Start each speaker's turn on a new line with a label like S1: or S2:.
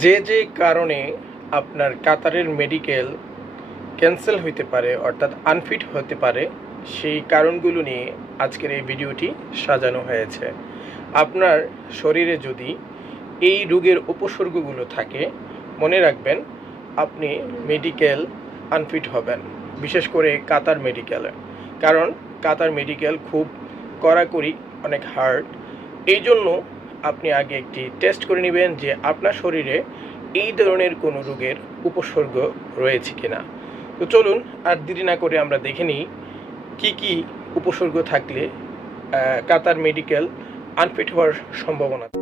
S1: যে যে কারণে আপনার কাতারের মেডিকেল ক্যান্সেল হতে পারে, অর্থাৎ আনফিট হতে পারে, সেই কারণগুলো নিয়ে আজকের এই ভিডিওটি সাজানো হয়েছে। আপনার শরীরে যদি এই রোগের উপসর্গগুলো থাকে, মনে রাখবেন আপনি মেডিকেল আনফিট হবেন, বিশেষ করে কাতার মেডিকেলে। কারণ কাতার মেডিকেল খুব কড়াকড়ি, অনেক হার্ড। এই জন্য আপনি আগে একটি টেস্ট করে নেবেন যে আপনার শরীরে এই ধরনের কোনো রোগের উপসর্গ রয়েছে কি না তো চলুন আর দেরি না করে আমরা দেখে নিই কী কী উপসর্গ থাকলে কাতার মেডিকেল আনফিট হওয়ার সম্ভাবনা।